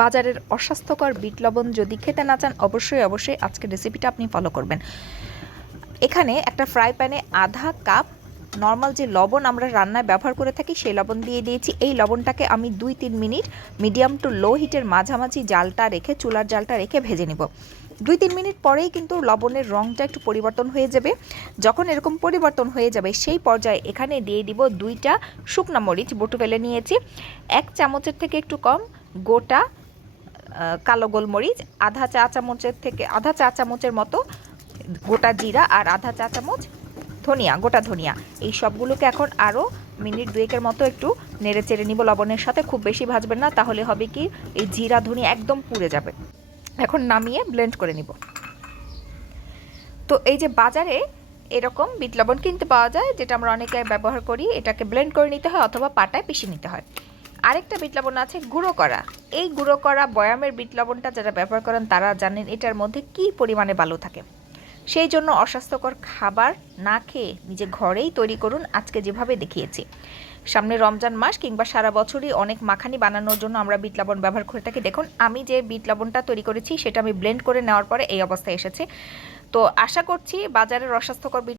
বাজারের অস্বাস্থ্যকর বিট লবণ যদি খেতে না চান, অবশ্যই অবশ্যই আজকের রেসিপিটা আপনি ফলো করবেন। এখানে একটা ফ্রাই প্যানে আধা কাপ নর্মাল যে লবণ আমরা রান্নায় ব্যবহার করে থাকি, সেই লবণ দিয়ে দিয়েছি। এই লবণটাকে আমি দুই তিন মিনিট মিডিয়াম টু লো হিটের মাঝামাঝি জালটা রেখে, চুলার জালটা রেখে ভেজে নিব। দুই তিন মিনিট পরেই কিন্তু লবণের রঙটা একটু পরিবর্তন হয়ে যাবে। যখন এরকম পরিবর্তন হয়ে যাবে, সেই পর্যায়ে এখানে দিয়ে দিব দুইটা শুকনা মরিচ, বটু ফেলে নিয়েছি। এক চামচের থেকে একটু কম গোটা কালো গোলমরিচ, আধা চা চামচের থেকে, আধা চা চামচের মতো গোটা জিরা আর আধা চা চামচ ধনিয়া, গোটা ধনিয়া। এই সবগুলোকে এখন আরও মিনিট দুয়েকের মতো একটু নেড়ে চেড়ে নিব লবণের সাথে। খুব বেশি ভাজবেন না, তাহলে হবে কি, এই জিরা, ধনিয়া একদম পুড়ে যাবে। এখন নামিয়ে ব্লেন্ড করে নিব। তো এই যে বাজারে এরকম বিট লবণ কিনতে পাওয়া যায়, যেটা আমরা অনেকে ব্যবহার করি, এটাকে ব্লেন্ড করে নিতে হয় অথবা পাটায় পিষে নিতে হয়। আরেকটা বিট লবণ আছে, গুঁড়ো করা। এই গুঁড়ো করা বয়ামের বিট লবণটা যারা ব্যবহার করেন তারা জানেন এটার মধ্যে কি পরিমাণে বালু থাকে। সেই জন্য অস্বাস্থ্যকর খাবার না খেয়ে নিজে ঘরেই তৈরি করুন আজকে যেভাবে দেখিয়েছি। সামনে রমজান মাস কিংবা সারা বছরই অনেক মাখানি বানানোর জন্য আমরা বিট লবণ ব্যবহার করে থাকি। দেখুন, আমি যে বিট লবণটা তৈরি করেছি সেটা আমি ব্লেন্ড করে নেওয়ার পরে এই অবস্থায় এসেছে। তো আশা করছি বাজারের অস্বাস্থ্যকর বিট